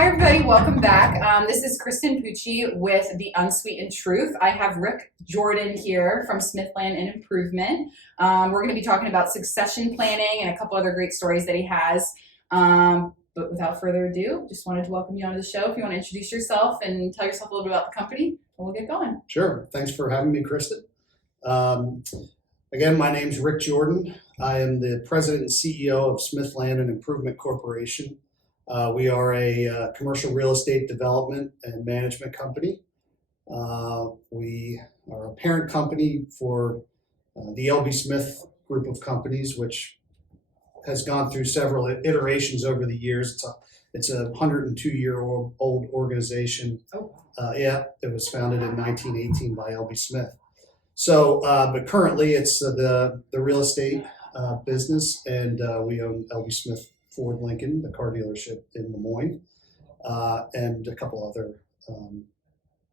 Hi, everybody. Welcome back. This is Kristen Pucci with The Unsweetened Truth. I have Rick Jordan here from Smith Land and Improvement. We're going to be talking about succession planning and a couple other great stories that he has. But without further ado, just wanted to welcome you onto the show. If you want to introduce yourself and tell yourself a little bit about the company, and we'll get going. Sure. Thanks for having me, Kristen. Again, my name's Rick Jordan. I am the president and CEO of Smith Land and Improvement Corporation. We are a commercial real estate development and management company. We are a parent company for the L.B. Smith group of companies, which has gone through several iterations over the years. It's a 102-year-old organization. Oh. Yeah, it was founded in 1918 by L.B. Smith. So, but currently it's the real estate business, and we own L.B. Smith Ford Lincoln, the car dealership in Lemoyne, and a couple other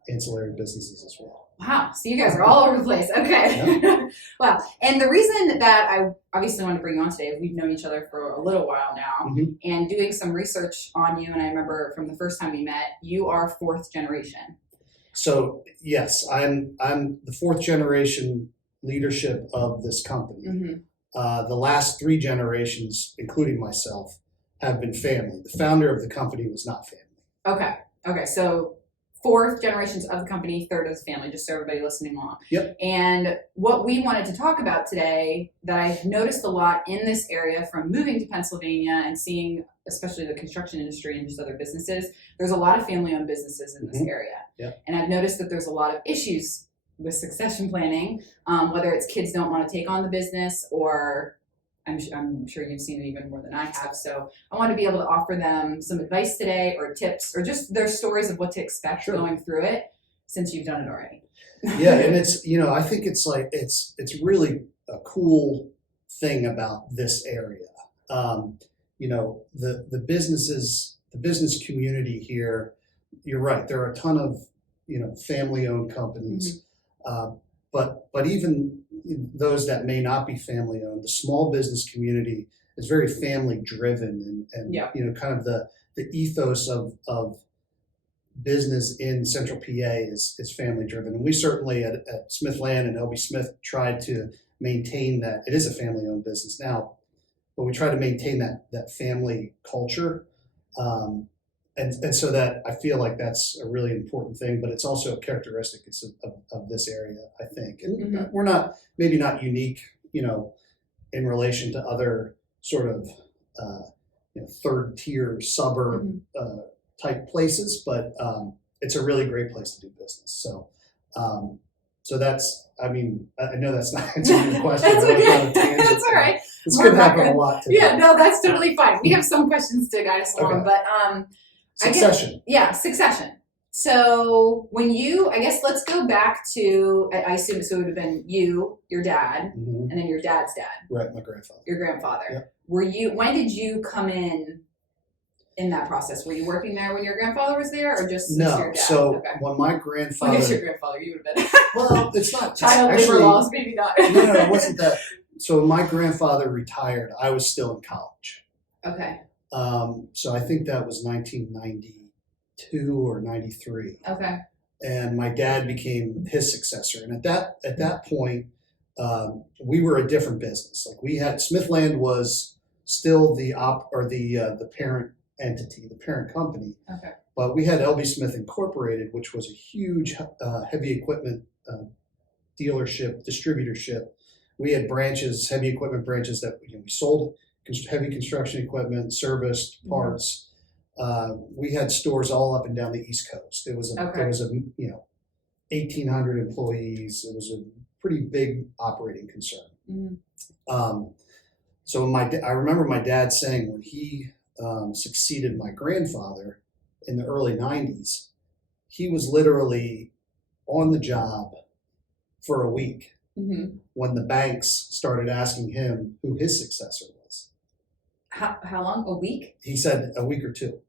ancillary businesses as well. Wow, so you guys are all over the place. Okay. Yeah. Wow. And the reason that I obviously want to bring you on today, we've known each other for a little while now, and doing some research on you, and I remember from the first time we met, you are fourth generation. So yes, I'm the fourth generation leadership of this company. The last three generations, including myself, have been family. The founder of the company was not family. Okay. So fourth generations of the company, third of the family, just so everybody listening along. Yep. And what we wanted to talk about today that I've noticed a lot in this area from moving to Pennsylvania and seeing especially the construction industry and just other businesses, there's a lot of family-owned businesses in this area. Yep. And I've noticed that there's a lot of issues with succession planning, whether it's kids don't want to take on the business, or I'm sure you've seen it even more than I have. So I want to be able to offer them some advice today, or tips, or just their stories of what to expect going through it, since you've done it already. Yeah, and it's, I think it's like it's really a cool thing about this area. The business community here, you're right, there are a ton of family-owned companies, but even those that may not be family-owned, the small business community is very family-driven, and kind of the ethos of business in Central PA is family-driven, and we certainly at Smith Land and L.B. Smith tried to maintain that. It is a family-owned business now, but we try to maintain that family culture. And so that I feel like that's a really important thing, but it's also a characteristic of this area, I think. And we're maybe not unique, in relation to other sort of, third tier suburb type places, but it's a really great place to do business. So that's, I know that's not answering your question. That's okay. That's all right. This could happen a lot today. Yeah, no, that's totally fine. We have some questions to guide us along, but succession. Succession. So when I guess let's go back to, I assume so it would have been you, your dad, and then your dad's dad. Right, my grandfather. Your grandfather. Yep. When did you come in that process? Were you working there when your grandfather was there, or just no? Your dad? So when my grandfather, I guess your grandfather, you would have been. Well, it's not child labor laws, maybe not. No, it wasn't that. So when my grandfather retired, I was still in college. Okay. So I think that was 1992 or 93. Okay. And my dad became his successor. And at that point, we were a different business. Like we had Smith Land was still the parent entity, the parent company. Okay. But we had L.B. Smith Incorporated, which was a huge heavy equipment dealership, distributorship. We had branches, heavy equipment branches that we sold heavy construction equipment, serviced parts. We had stores all up and down the East Coast. There was 1,800 employees. It was a pretty big operating concern. So I remember my dad saying when he succeeded my grandfather in the early 90s, he was literally on the job for a week when the banks started asking him who his successor was. How long? A week? He said a week or two.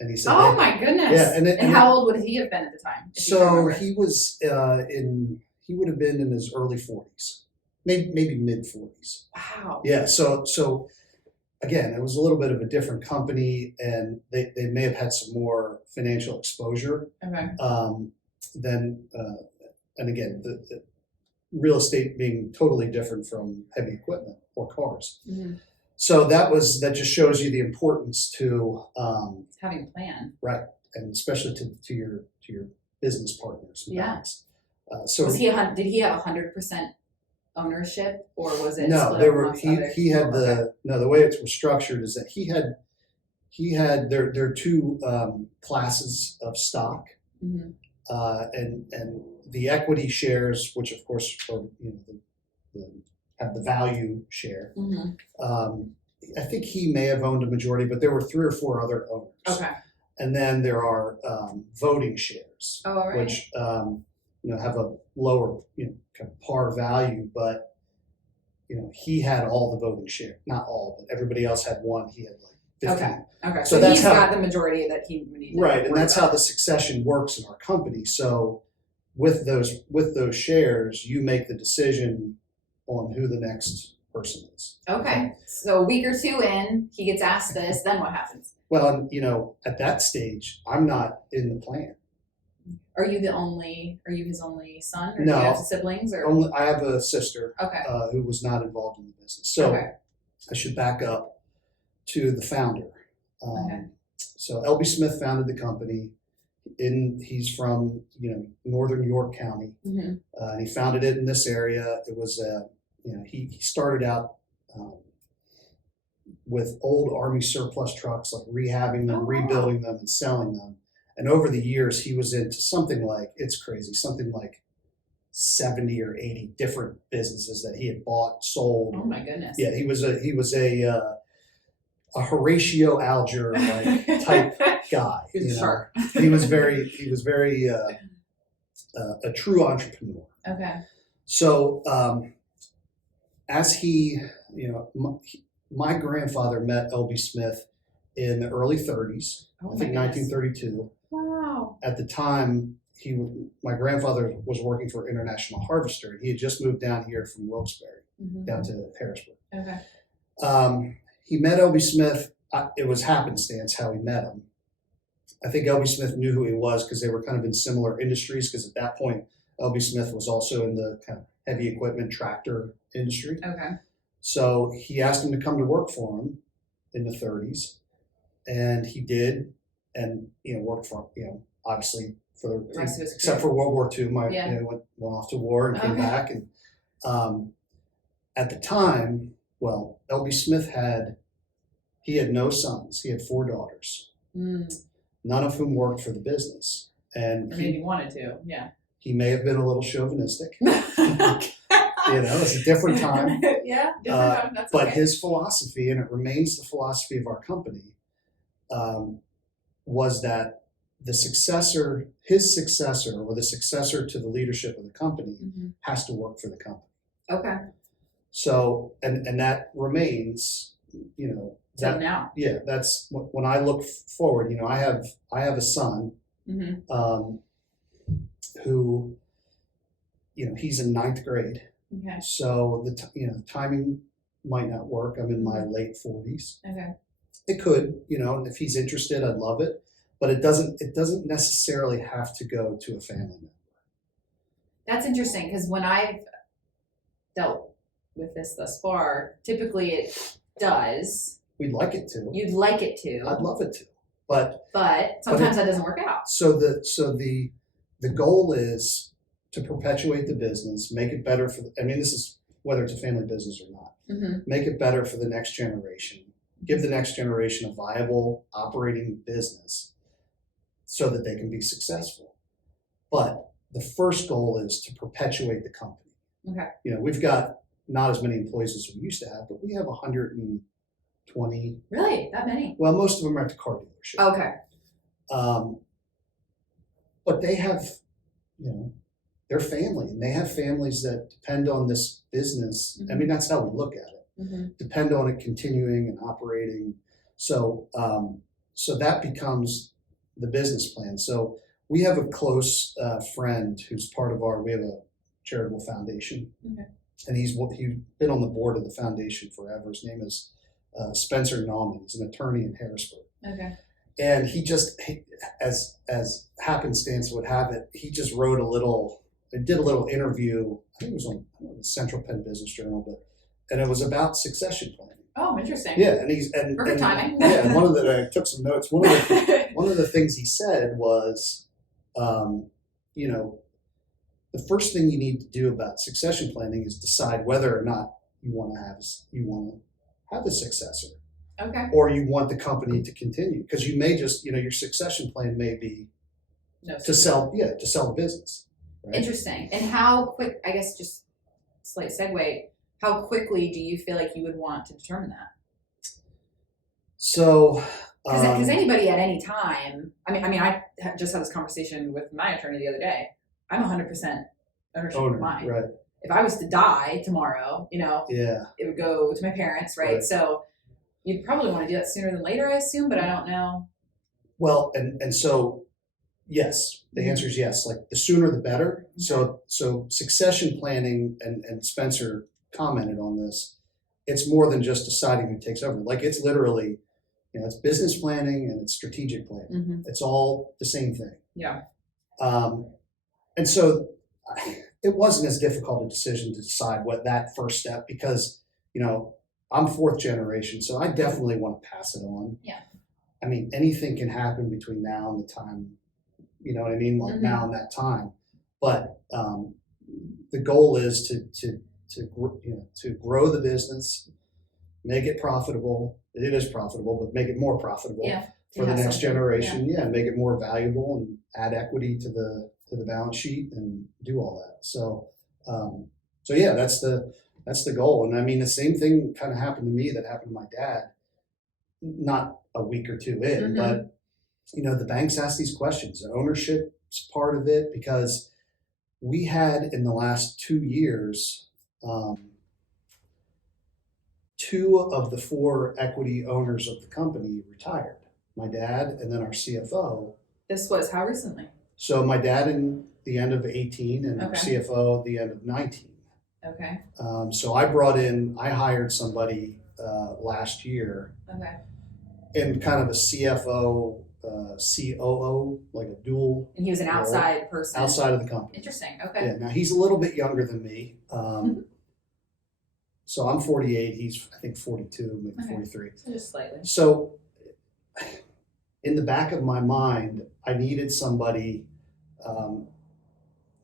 And he said, "Oh my goodness!" Yeah, and how old would he have been at the time? So he was he would have been in his early 40s, maybe mid 40s. Wow. Yeah. So again, it was a little bit of a different company, and they may have had some more financial exposure Okay. than, and again, the real estate being totally different from heavy equipment or cars. Mm-hmm. So that just shows you the importance to Having a plan. right, and especially to your business partners. And Yeah. banks. So Was he did he have 100% ownership, or was it no, split there up were amongst others? he had Okay. the way it was structured is that he had there are two classes of stock, Mm-hmm. and the equity shares, which of course are have the value share. Mm-hmm. I think he may have owned a majority, but there were 3 or 4 other owners. Okay. And then there are voting shares, Oh, all right. which have a lower kind of par value, but he had all the voting share, not all, but everybody else had one. He had like 15. Okay. Okay. So So that's he's how- got the majority that he would need to Right, and worry that's about. how the succession works in our company. So with those shares, you make the decision on who the next person is. Okay. So a week or 2 in, he gets asked this, then what happens? Well, and, at that stage, I'm not in the plan. Are you his only son, or do No. you have siblings, or? I have a sister Okay. who was not involved in the business. So Okay. I should back up to the founder. Okay. So LB Smith founded the company. He's from northern York County, Mm-hmm. and he founded it in this area. It was he started out with old Army surplus trucks, like rehabbing them, Oh, wow. rebuilding them, and selling them. And over the years, he was into something like 70 or 80 different businesses that he had bought, sold. Oh my goodness. Yeah, he was a Horatio Alger like type guy. He's sharp. He was very a true entrepreneur. Okay. So as my grandfather met LB Smith in the early 30s. Oh I think my goodness. 1932. Wow. At the time, my grandfather was working for International Harvester. He had just moved down here from Wilkes-Barre Mm-hmm. down to Harrisburg. Okay. He met LB Smith. It was happenstance how he met him. I think LB Smith knew who he was because they were kind of in similar industries. Because at that point, LB Smith was also in the kind of heavy equipment tractor industry. Okay. So he asked him to come to work for him in the 30s, and he did, and worked for obviously for The rest of his except career. for World War II. Yeah. Went off to war and came Okay. back, and at the time, well, LB Smith had no sons. He had 4 daughters, Mm. none of whom worked for the business, and Or maybe wanted to. Yeah. he may have been a little chauvinistic. It's a different time. Yeah. Different time. That's But okay. his philosophy, and it remains the philosophy of our company, was that his successor, or the successor to the leadership of the company, Mhm. has to work for the company. Okay. So, and that remains, Till that now. yeah, that's when I look forward. I have a son Mm-hmm. who, he's in 9th grade. Okay. So the timing might not work. I'm in my late 40s. Okay. It could, and if he's interested, I'd love it. But it doesn't necessarily have to go to a family member. That's interesting because when I've dealt with this thus far, typically it does. We'd like it to. You'd like it to, I'd love it to. But sometimes that doesn't work out. so the goal is to perpetuate the business, make it better for. This is whether it's a family business or not. Mm-hmm. Make it better for the next generation. Give the next generation a viable operating business so that they can be successful. But the first goal is to perpetuate the company. Okay. We've got not as many employees as we used to have, but we have 120. Really? That many? Well, most of them are at the car dealership. Okay. But they have, their family, and they have families that depend on this business. Mhm. That's how we look at it. Mm-hmm. Depend on it continuing and operating. So, so that becomes the business plan. So we have a close friend who's we have a charitable foundation, Okay. and he's been on the board of the foundation forever. His name is Spencer Nauman. He's an attorney in Harrisburg. Okay. And as happenstance would have it, he just did a little interview. I think it was on the Central Penn Business Journal, and it was about succession planning. Oh, interesting. Yeah, and Perfect timing. Yeah, and I took some notes. One of the things he said was, the first thing you need to do about succession planning is decide whether or not you want to have a successor. Okay. Or you want the company to continue, because you may just, your succession plan may be to sell the business. Right? Interesting. And how quick, I guess, just slight segue, how quickly do you feel like you would want to determine that? So, because anybody at any time, I just had this conversation with my attorney the other day. I'm 100% ownership of mine. Right. If I was to die tomorrow, it would go to my parents, right? So you'd probably want to do that sooner than later, I assume, but I don't know. Well, and so, yes, the answer is yes. Like the sooner the better. Okay. So succession planning, and Spencer commented on this, it's more than just deciding who takes over. Like it's literally, it's business planning and it's strategic planning. Mm-hmm. It's all the same thing. Yeah. And so it wasn't as difficult a decision to decide what that first step, because, I'm fourth generation, so I definitely want to pass it on. Yeah. I mean, anything can happen between now and the time, you know what I mean? Like now and that time. But the goal is to grow the business, make it profitable. It is profitable, but make it more profitable for the next generation. Yeah, make it more valuable and add equity to the balance sheet and do all that. So, that's the goal. And I mean, the same thing kind of happened to me that happened to my dad, not a week or two in, but the banks ask these questions. The ownership's part of it, because we had in the last 2 years, 2 of the 4 equity owners of the company retired. My dad and then our CFO. This was how recently? So my dad in the end of 18 and our CFO at the end of 19. Okay. So I hired somebody last year. Okay. In kind of a CFO, COO, like a dual. And he was an outside person. Outside of the company. Interesting. Okay. Yeah. Now he's a little bit younger than me. So I'm 48. He's I think 42, maybe 43. So just slightly. So in the back of my mind, I needed somebody,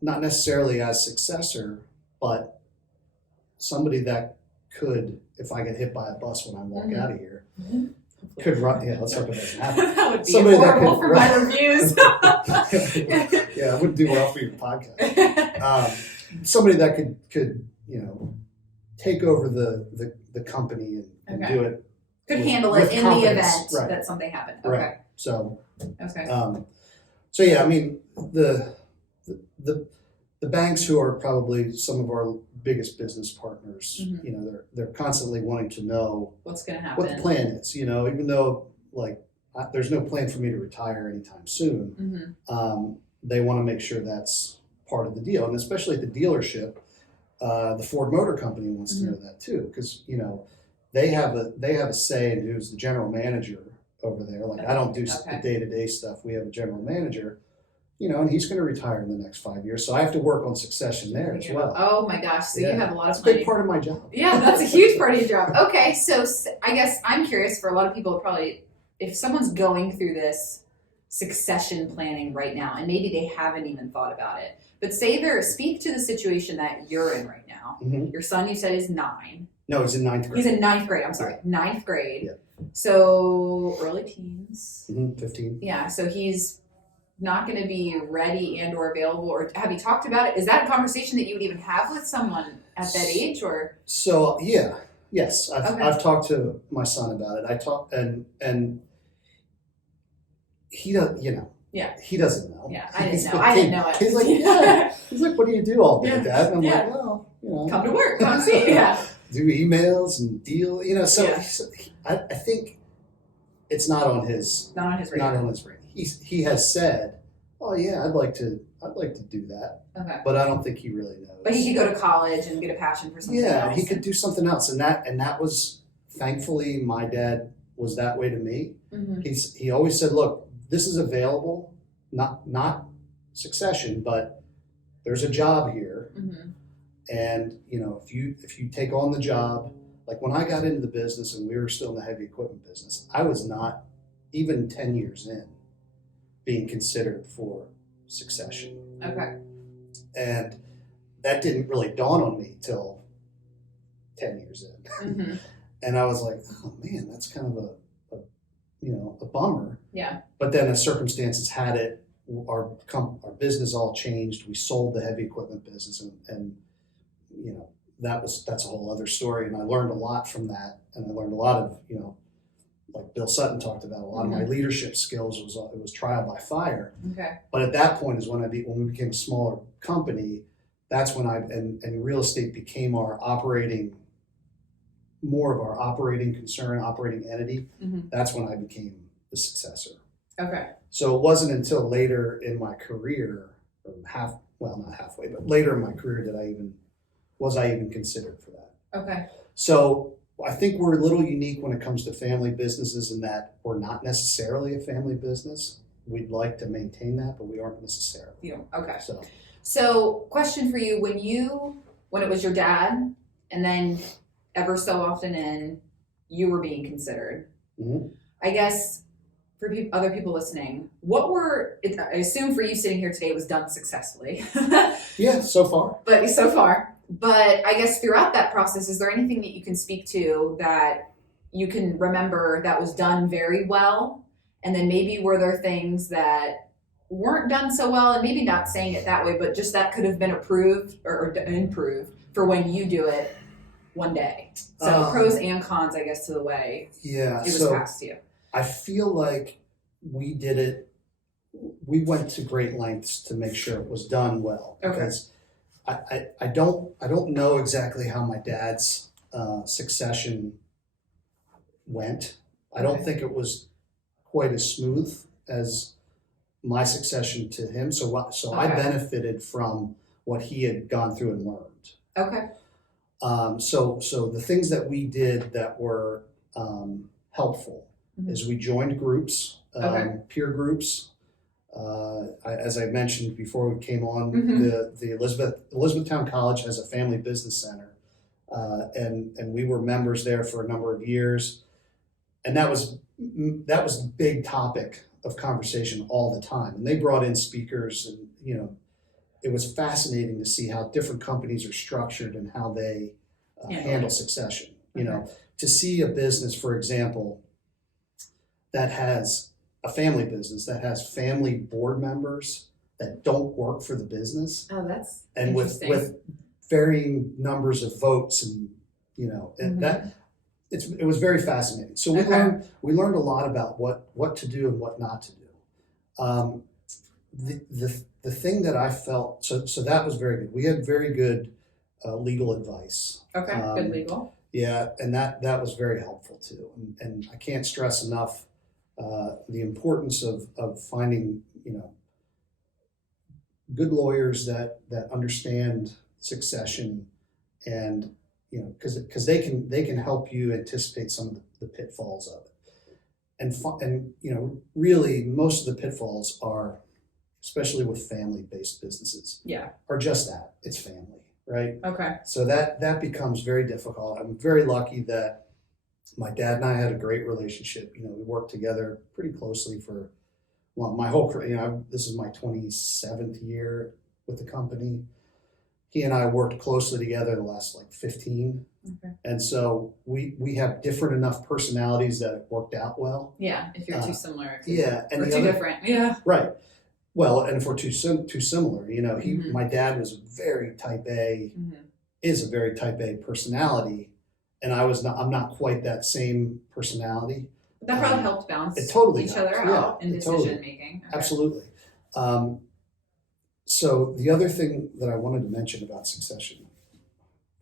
not necessarily as successor, but somebody that could, if I get hit by a bus when I walk out of here, could run. Yeah, let's hope it doesn't happen. That would be horrible for my reviews. Yeah, it wouldn't do well for your podcast. Somebody that could take over the company and do it. Could handle it in the event right. that something happened. Okay. Right. So. Okay. So yeah, I mean the banks, who are probably some of our biggest business partners, they're constantly wanting to know what's going to happen, what the plan is. Even though there's no plan for me to retire anytime soon, they want to make sure that's part of the deal, and especially at the dealership, the Ford Motor Company wants to know that too, because they have a say in who's the general manager over there. Like I don't do the day-to-day stuff. We have a general manager, and he's going to retire in the next 5 years. So I have to work on succession there as well. Oh my gosh. So you have a lot of That's a big part of my job. Yeah, that's a huge part of your job. Okay. So I guess I'm curious, for a lot of people, probably if someone's going through this succession planning right now, and maybe they haven't even thought about it, but speak to the situation that you're in right now. Your son, you said, is 9. No, he's in 9th grade. He's in 9th grade. I'm sorry. 9th grade. Yeah. So early teens. 15. Yeah. So he's not going to be ready and or available, or have you talked about it? Is that a conversation that you would even have with someone at that age, or? So yes, I've talked to my son about it. I talked and he doesn't, he doesn't know. Yeah, I didn't know. I didn't know it. He's like, what do you do all day, Dad? And I'm like, well, come to work, come see. Yeah. Do emails and deal, So I think it's not on his radar. Not on his brain. He has said, "Oh yeah, I'd like to do that." Okay. But I don't think he really knows. But he could go to college and get a passion for something else. Yeah, he could do something else, and that was thankfully, my dad was that way to me. Mm-hmm. He always said, "Look, this is available, not succession, but there's a job here, Mm-hmm. and if you take on the job, like when I got into the business and we were still in the heavy equipment business, I was not even 10 years in being considered for succession, Okay. and that didn't really dawn on me till 10 years in, Mm-hmm. and I was like, oh man, that's kind of a bummer." Yeah. But then as circumstances had it, our business all changed. We sold the heavy equipment business, and that's a whole other story. And I learned a lot from that, and I learned a lot of like Bill Sutton talked about, a lot of my leadership skills was trial by fire. Okay. But at that point is when we became a smaller company. That's when and real estate became more of our operating concern, operating entity. Mm-hmm. That's when I became the successor. Okay. So it wasn't until later in my career, or not halfway, but later in my career that I even considered for that. Okay. So I think we're a little unique when it comes to family businesses in that we're not necessarily a family business. We'd like to maintain that, but we aren't necessarily. Okay. So question for you: when it was your dad, and then ever so often you were being considered. mm-hmm. I guess for other people listening, I assume for you sitting here today, it was done successfully. Yeah, so far. But I guess throughout that process, is there anything that you can speak to that you can remember that was done very well? And then maybe were there things that weren't done so well, and maybe not saying it that way, but just that could have been approved or improved for when you do it one day? So pros and cons, I guess, to the way Yeah. it was passed to you. I feel like we did it. We went to great lengths to make sure it was done well. Okay. Because I don't know exactly how my dad's succession went. I don't Okay. think it was quite as smooth as my succession to him. So I Okay. benefited from what he had gone through and learned. Okay. So the things that we did that were helpful Mhm. is we joined groups, Okay. peer groups. As I mentioned before we came on, Mhm. the Elizabethtown College has a family business center, and we were members there for a number of years, and that was a big topic of conversation all the time. And they brought in speakers, and it was fascinating to see how different companies are structured and how they handle succession. To see a business, for example, that has a family business that has family board members that don't work for the business, Oh, that's and with interesting. varying numbers of votes, and and Mhm. it was very fascinating. So Okay. we learned a lot about what to do and what not to do. The thing that I felt, so that was very good. We had very good legal advice. Okay. Good legal. Yeah, and that was very helpful too. And I can't stress enough the importance of finding good lawyers that understand succession, and because they can help you anticipate some of the pitfalls of it, and really most of the pitfalls are, especially with family-based businesses, Yeah. are just that. It's family, right? Okay. So that becomes very difficult. I'm very lucky that my dad and I had a great relationship. We worked together pretty closely for my whole career. This is my 27th year with the company. He and I worked closely together the last 15. Okay. And so we have different enough personalities that it worked out well. Yeah. If you're too similar. Yeah, and Or the too other, different. Yeah. right. Well, and if we're too similar, Mhm. my dad was very type A, Mhm. is a very type A personality, and I'm not quite that same personality. But that probably helped balance It totally each helped. other Yeah, out in it totally- decision making. Okay. Absolutely. So the other thing that I wanted to mention about succession,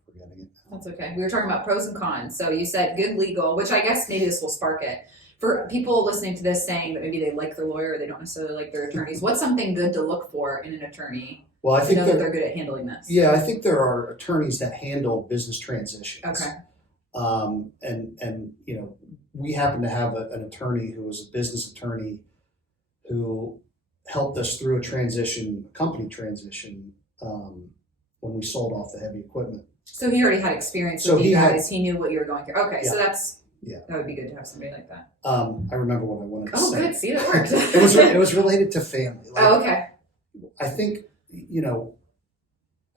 forgetting it now. That's okay. We were talking about pros and cons. So you said good legal, which I guess maybe this will spark it. For people listening to this saying that maybe they like their lawyer or they don't necessarily like their attorneys, what's something good to look for in an attorney Well, I to think know that they're good at handling this? yeah, I think there are attorneys that handle business transitions. Okay. And we happened to have an attorney who was a business attorney who helped us through a company transition, when we sold off the heavy equipment. So he already had experience So with you he had- guys. He knew what you were going through. Okay, so Yeah. that would be good to have somebody like that. I remember what I wanted to Oh, say. good. See, that worked. It was related to family. Like, Oh, okay. I think,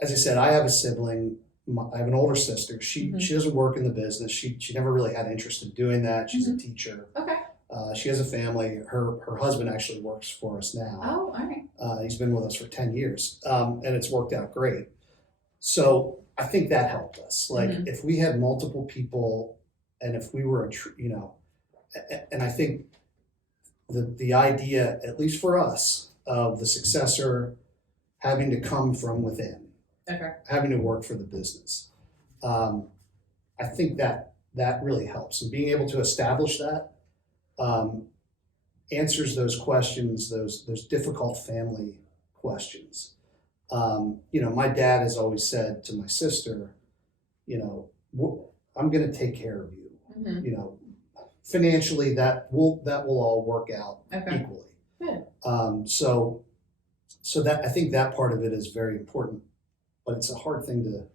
as I said, I have a sibling. I have an older sister. She doesn't work in the business. She never really had interest in doing that. She's a teacher. Okay. She has a family. Her husband actually works for us now. Oh, all right. He's been with us for 10 years, and it's worked out great. So I think that helped us. Like if we had multiple people, and if we were and I think the idea, at least for us, of the successor having to come from within, having to work for the business, I think that really helps, and being able to establish that answers those questions, those difficult family questions. My dad has always said to my sister, I'm going to take care of you. Financially, that will all work out equally. Good. So that I think that part of it is very important, but it's a hard thing to.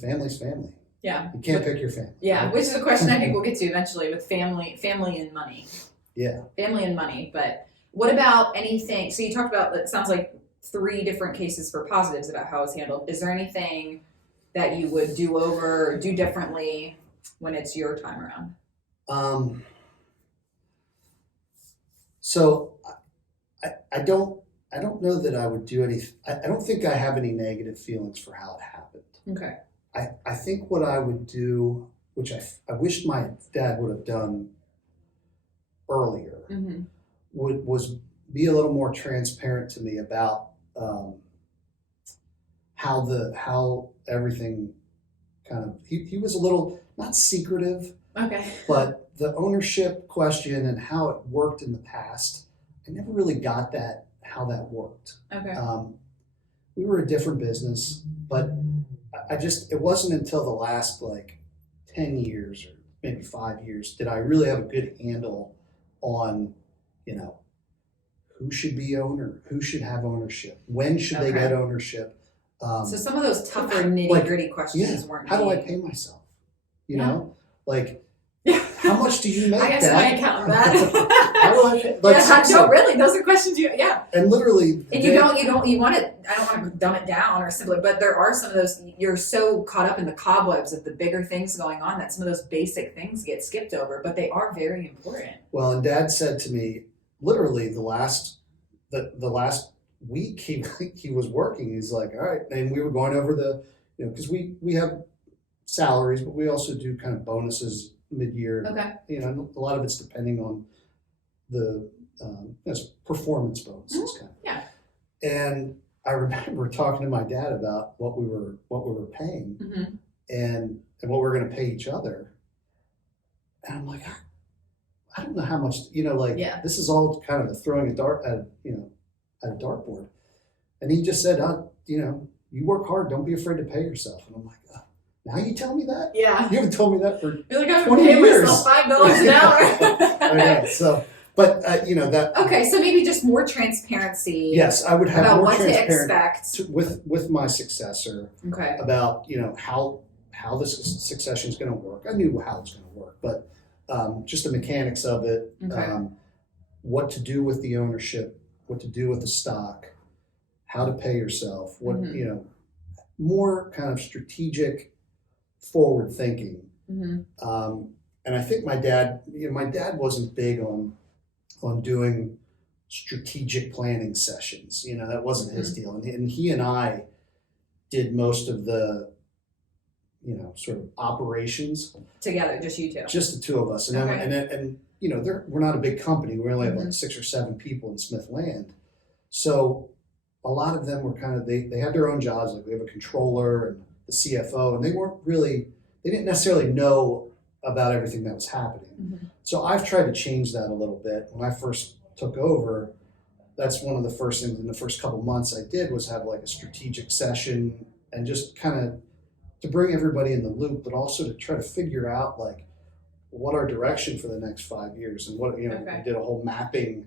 Family's family. Yeah. You can't pick your family. Yeah, right? which is a question I think we'll get to eventually with family and money. Yeah. Family and money. But what about anything? So you talked about, it sounds like 3 different cases for positives about how it's handled. Is there anything that you would do over or do differently when it's your time around? So I don't know that I would do anything. I don't think I have any negative feelings for how it happened. Okay. I think what I would do, which I wished my dad would have done earlier, was be a little more transparent to me about how everything kind of. He was a little not secretive, Okay. but the ownership question and how it worked in the past, I never really got how that worked. Okay. We were a different business, but it wasn't until the last 10 years or maybe 5 years did I really have a good handle on, who should be owner, who should have ownership, when should they get ownership. So some of those tougher nitty gritty questions weren't. How do I pay myself? Yeah. How much do you make? I asked my accountant that. How do I pay? No, really, those are questions And literally, and you want to, I don't want to dumb it down or simply, but there are some of those, you're so caught up in the cobwebs of the bigger things going on that some of those basic things get skipped over, but they are very important. Well, and Dad said to me, literally the last week he was working, he's like, all right, and we were going over because we have salaries, but we also do kind of bonuses mid-year. Okay. A lot of it's depending on the performance bonuses kind of. Yeah. And I remember talking to my dad about what we were paying and what we were going to pay each other, and I'm like, I don't know how much, this is all kind of throwing a dart at a dartboard. And he just said, you work hard, don't be afraid to pay yourself. And I'm like, now you tell me that? Yeah. You haven't told me that for You're like, I'm 20 paying years. myself $5 an hour. Okay, so, but that. Okay, so maybe just more transparency. Yes, I would have about more what to transparent expect with my successor. Okay. About how this succession is going to work. I knew how it was going to work, but just the mechanics of it. Okay. What to do with the ownership, what to do with the stock, how to pay yourself. What more kind of strategic, forward thinking. And I think my dad wasn't big on doing strategic planning sessions. That wasn't his deal. And he and I did most of the, sort of operations Together, just you two. just the two of us. And Okay. and we're not a big company. We only have 6 or 7 people in Smith Land. So a lot of them were kind of, they had their own jobs. Like we have a controller and the CFO, and they didn't necessarily know about everything that was happening. So I've tried to change that a little bit. When I first took over, that's one of the first things in the first couple months I did was have a strategic session and just kind of to bring everybody in the loop, but also to try to figure out like what our direction for the next 5 years and what, Okay. we did a whole mapping,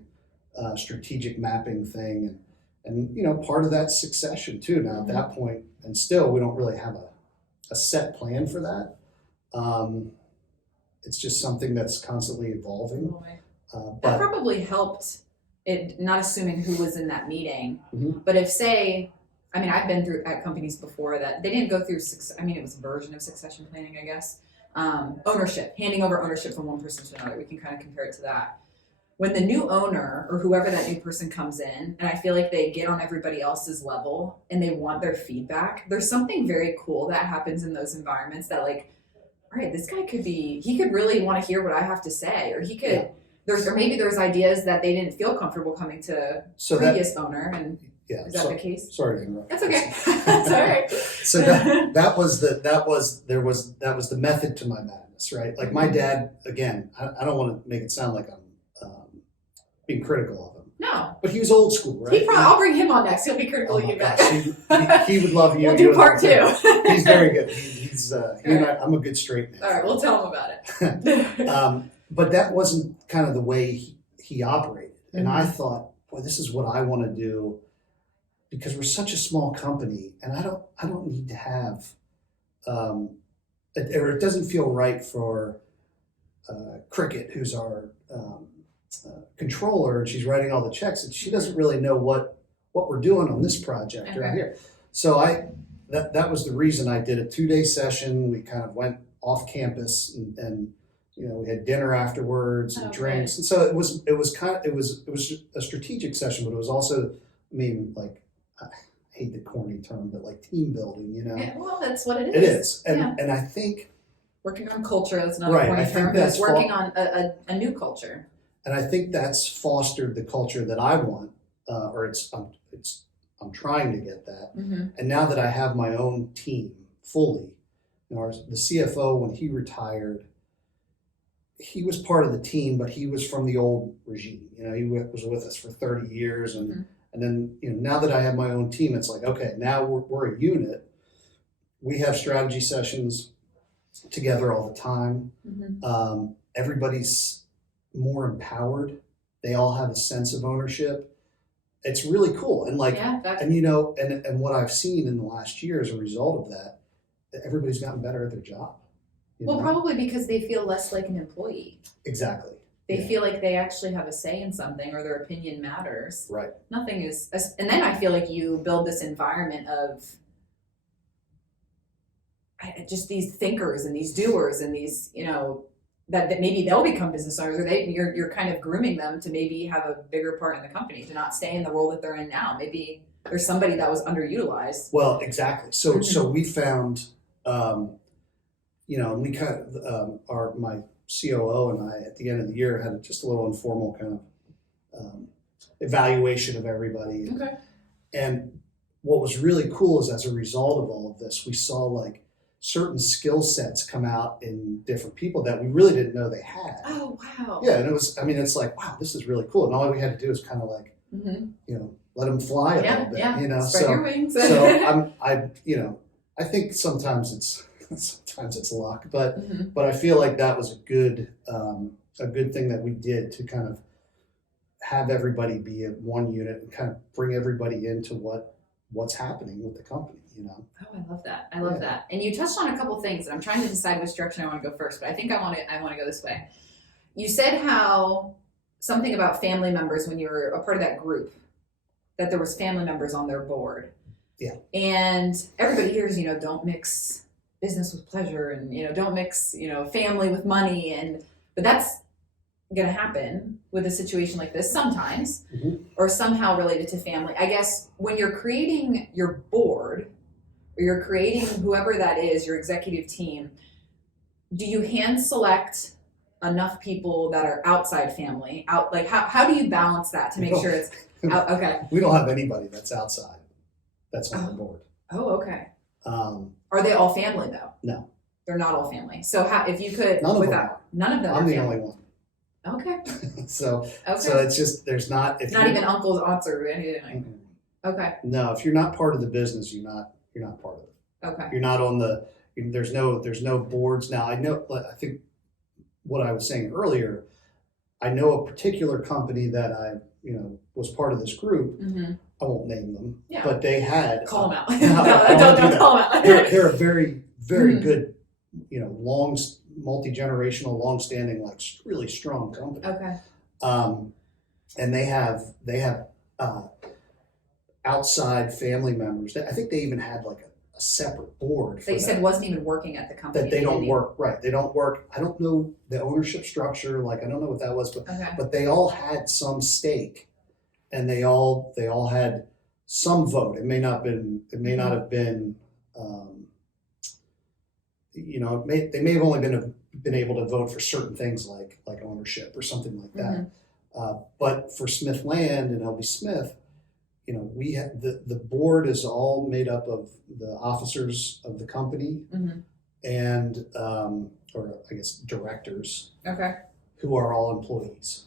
strategic mapping thing. And part of that's succession too. Now at that point, and still we don't really have a set plan for that. It's just something that's constantly evolving. That But probably helped it, not assuming who was in that meeting, Mhm. but if say, I mean, I've been through at companies before that they didn't go through, it was a version of succession planning, I guess. Ownership, handing over ownership from one person to another. We can kind of compare it to that. When the new owner or whoever that new person comes in, and I feel like they get on everybody else's level and they want their feedback, there's something very cool that happens in those environments that like, all right, this guy he could really want to hear what I have to say, or he could, Yeah. or maybe there's ideas that they didn't feel comfortable coming to so that, previous owner, and yeah, is that the case? sorry to interrupt. That's okay. That's all right. So that was the method to my madness, right? Like my dad, again, I don't want to make it sound like I'm being critical of him, No, but he was old school, right? I'll bring him on next. He'll be critical Oh of my you gosh, guys. he would love you. We'll You do would part love him. two. He's very good. He's he and I'm a good straight man. All right, we'll tell him about it. But that wasn't kind of the way he operated. And I Mhm. thought, boy, this is what I want to do because we're such a small company and I don't need to have, it doesn't feel right for Cricket, who's our controller, and she's writing all the checks, and she doesn't really know what we're doing on this project right Okay. here. So that was the reason I did a 2-day session. We kind of went off campus and we had dinner afterwards and Okay. drinks. And so it was a strategic session, but it was also, like, I hate the corny term, but like team building, Yeah, well, that's what it is. It is. And Yeah. and I think Working on culture, that's not Right, a I corny think term, but it's that's working on a new culture. that's fostered the culture that I want, I'm trying to get that. Mm-hmm. And now that I have my own team fully, the CFO, when he retired, he was part of the team, but he was from the old regime. He was with us for 30 years. Mhm. And then, now that I have my own team, it's like, okay, now we're a unit. We have strategy sessions together all the time. Mm-hmm. Everybody's more empowered. They all have a sense of ownership. It's really cool. And like, Yeah, that, and what I've seen in the last year as a result of that, everybody's gotten better at their job. well, probably because they feel less like an employee. Exactly. They Yeah. feel like they actually have a say in something, or their opinion matters. Right. Nothing is, and then I feel like you build this environment of just these thinkers and these doers and these, that maybe they'll become business owners, or you're kind of grooming them to maybe have a bigger part in the company, to not stay in the role that they're in now. Maybe there's somebody that was underutilized. Well, exactly. So Mhm. so we found, and we kind of, my COO and I at the end of the year had just a little informal kind of evaluation of everybody. Okay. And what was really cool is as a result of all of this, we saw like certain skill sets come out in different people that we really didn't know they had. Oh, wow. Yeah, and it's like, wow, this is really cool. And all we had to do is kind of like, Mm-hmm. let them fly a little bit, Spread So your wings. so I think sometimes it's luck, but Mhm. I feel like that was a good thing that we did to kind of have everybody be in one unit and kind of bring everybody into what's happening with the company. Oh, I love that. I love Yeah. that. And you touched on a couple things, and I'm trying to decide which direction I want to go first, but I think I want to go this way. You said how something about family members when you were a part of that group, that there was family members on their board. Yeah. And everybody hears, don't mix business with pleasure, and don't mix, family with money, but that's going to happen with a situation like this sometimes, Mhm. or somehow related to family. I guess when you're creating your board, or you're creating whoever that is, your executive team, do you hand select enough people that are outside family? How do you balance that to make sure it's out? Okay. We don't have anybody that's outside that's on the board. Oh, okay. Um, Are they all family though? No. They're not all family. So if you could, None of them without, none of them I'm are the family. only one. Okay. So Okay. it's just there's not if Not you're- even uncles, aunts, or anything. Mm-mm. Okay. No, if you're not part of the business, you're not part of it. Okay. You're not on the There's no boards now. I think what I was saying earlier, I know a particular company that I, was part of this group. Mm-hmm. I won't name them, Yeah. but they had Call them out. No, don't call them out. they're a very Mhm. good, long multi-generational, long-standing, like really strong company. Okay. And they have outside family members. I think they even had like a separate board for That you said wasn't even working at the company. that they don't didn't work. Right, they don't work. I don't know the ownership structure. Like I don't know what that was, even- Okay. but they all had some stake, and they all had some vote. It may not have been. They may have only been able to vote for certain things like ownership or something like that. But for Smith Land and LB Smith, we have the board is all made up of the officers of the company Mm-hmm. and or I guess directors Okay. who are all employees.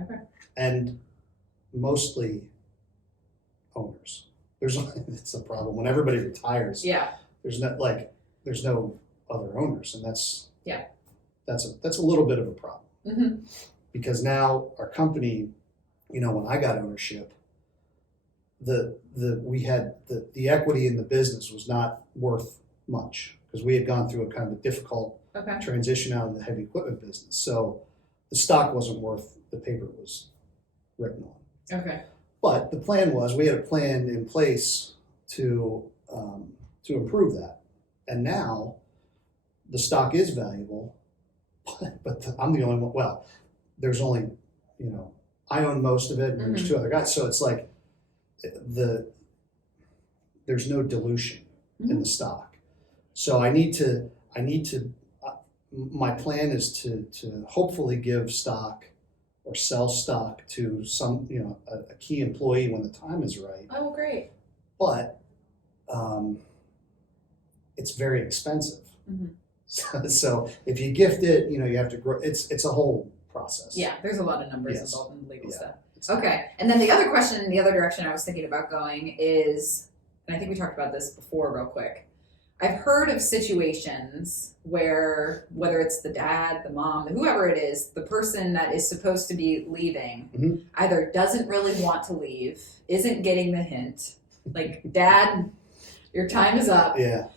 Okay. And mostly owners. It's a problem when everybody retires. Yeah. There's no other owners, and that's a little bit of a problem Mm-hmm. because now our company, when I got ownership, we had the equity in the business was not worth much because we had gone through a kind of a difficult Okay. transition out of the heavy equipment business. So the stock wasn't worth the paper it was written on. Okay. But the plan was we had a plan in place to improve that, and now the stock is valuable, but I'm the only one. Well, there's only I own most of it, and there's two other guys. So it's like there's no dilution in the stock. So I need to. My plan is to hopefully give stock or sell stock to some a key employee when the time is right. Oh, great. But it's very expensive. Mhm. So if you gift it, you have to grow. It's a whole process. Yeah, there's a lot of numbers Yes. involved in the legal Yeah. stuff. It's- Okay, and then the other question in the other direction I was thinking about going is, and I think we talked about this before real quick. I've heard of situations where, whether it's the dad, the mom, whoever it is, the person that is supposed to be leaving Mhm. either doesn't really want to leave, isn't getting the hint, like, Dad, your time is up. Yeah.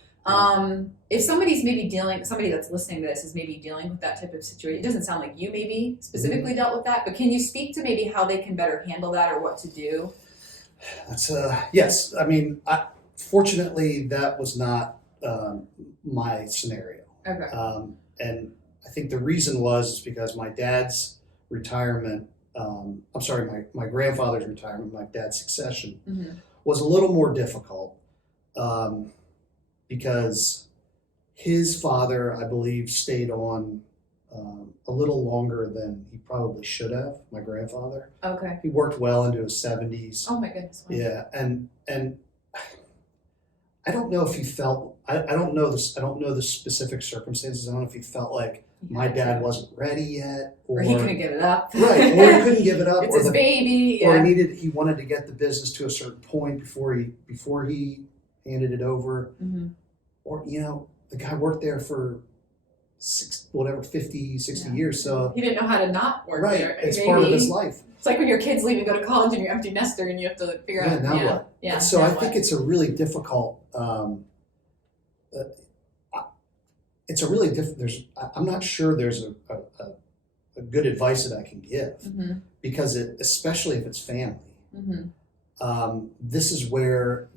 If somebody that's listening to this is maybe dealing with that type of situation, it doesn't sound like you maybe specifically dealt with that, but can you speak to maybe how they can better handle that or what to do? That's yes. I mean, fortunately, that was not my scenario. Okay. And I think the reason was because my dad's retirement. I'm sorry, my grandfather's retirement, my dad's succession Mm-hmm. was a little more difficult because his father, I believe, stayed on a little longer than he probably should have. My grandfather, Okay. he worked well into his 70s. Oh my goodness. Wow. Yeah, and I don't know if he felt. I don't know this. I don't know the specific circumstances. I don't know if he felt like my dad wasn't ready yet, Or he couldn't give it up. right, or he couldn't give it up, It's or his baby. or Yeah. he wanted to get the business to a certain point before he handed it over, Mm-hmm. or the guy worked there for 50, 60 Yeah. years, so He didn't know how to not work right, there. it's maybe. part of his life. It's like when your kids leave and go to college and you're empty nester and you have to figure Yeah, out. now yeah. what? Yeah. So now I what? think it's a really difficult. It's a really different. I'm not sure there's a good advice that I can give Mm-hmm. because especially if it's family. Mm-hmm. This is where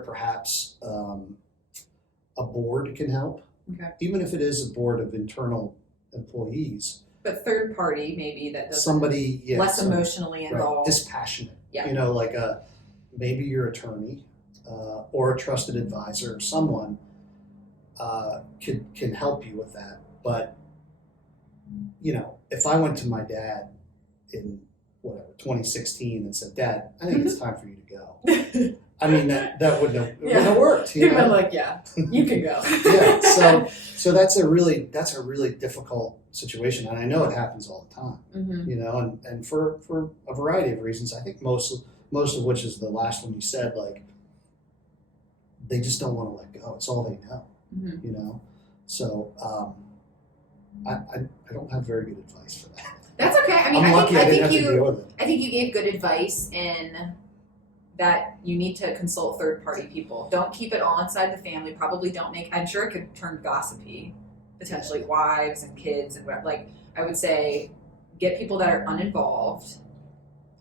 perhaps a board can help, Okay. even if it is a board of internal employees. But third party maybe that doesn't Somebody, yeah, less emotionally right, involved. dispassionate. Yeah. Like maybe your attorney or a trusted advisor or someone can help you with that. But if I went to my dad in 2016 and said, "Dad, I think it's time for you to go," I mean that wouldn't have worked. You'd been like, yeah, you can go. Yeah. So that's a really difficult situation, and I know it happens all the time. Mm-hmm. And for a variety of reasons. I think most of which is the last one you said, like they just don't want to let go. It's all they know. Mhm. you know. So I don't have very good advice for that. That's okay. I mean, I'm lucky I didn't have to you deal with it. I think you gave good advice in that you need to consult third party people. Don't keep it all inside the family. Probably don't make. I'm sure it could turn gossipy, potentially wives and kids and what. Like I would say, get people that are uninvolved.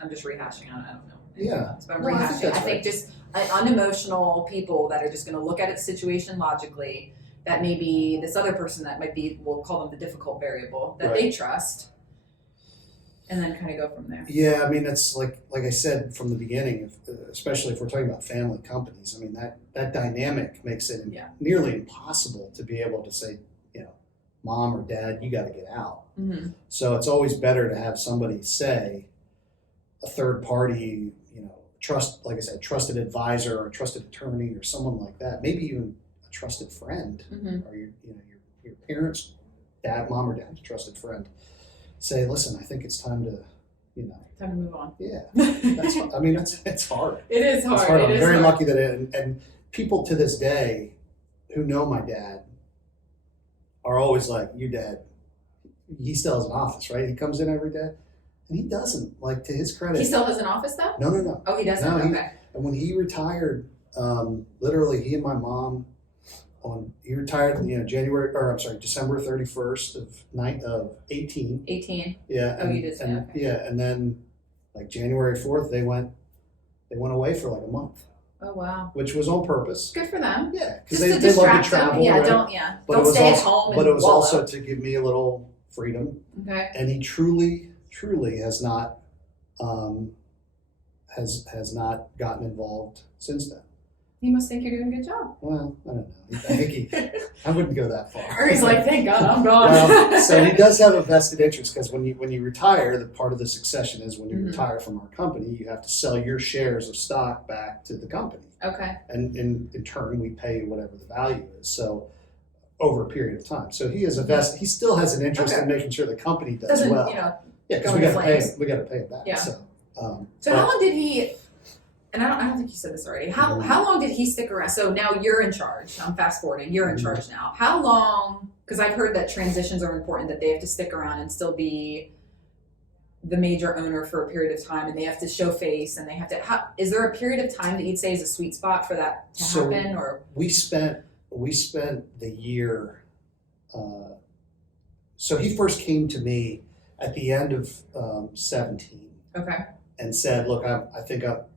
I'm just rehashing on. I don't know. Yeah. So I'm No, I think rehashing. that's I think right. just unemotional people that are just going to look at the situation logically. That maybe this other person that might be, we'll call them the difficult variable that they trust, and then kind of go from there. Yeah, I mean that's like I said from the beginning, especially if we're talking about family companies. I mean that dynamic makes it Yeah. nearly impossible to be able to say, mom or dad, you got to get out. Mm-hmm. So it's always better to have somebody say, a third party, like I said, trusted advisor or a trusted attorney or someone like that. Maybe even a trusted friend, Mm-hmm. or your parents, mom or dad's trusted friend. Say, listen, I think it's time to, Time to move on. yeah. That's I mean, it's hard. It is hard. It's hard. I'm It is very hard. lucky that and people to this day who know my dad are always like, your dad, he still has an office, right? He comes in every day, and he doesn't. Like, to his credit, He still has an office though? no. Oh, he doesn't? No, Okay. And when he retired, literally, he and my mom, he retired, December 31st of 18. 18. Yeah. Oh, you did say, and, okay. Yeah, and then like January 4th, they went away for like a month, Oh, wow. which was on purpose. Good for them. Yeah, because Just to they love to distract travel. them. Yeah, right? But don't it was stay also, at home But and it was wallow. also to give me a little freedom, Okay. and he truly has not has not gotten involved since then. He must think you're doing a good job. Well, I don't know. I think I wouldn't go that far. Or he's like, thank God I'm gone. Well, so he does have a vested interest, because when you retire, the part of the succession is when you Mhm. retire from our company, you have to sell your shares of stock back to the company, Okay. and in turn we pay whatever the value is. So over a period of time, so he still has an interest Okay. in making sure the company does Doesn't, well. yeah, Because go we into got to pay flames. we got to pay it back. Yeah. So So how long did he, and I don't think you said this already, Mhm. how long did he stick around? So now you're in charge. I'm fast forwarding. You're in Mhm. charge now. How long, because I've heard that transitions are important, that they have to stick around and still be the major owner for a period of time, and they have to show face, and they have to, is there a period of time that you'd say is a sweet spot for that to So- happen? Or we spent the year. So he first came to me at the end of 17 okay. and said, "Look, I think at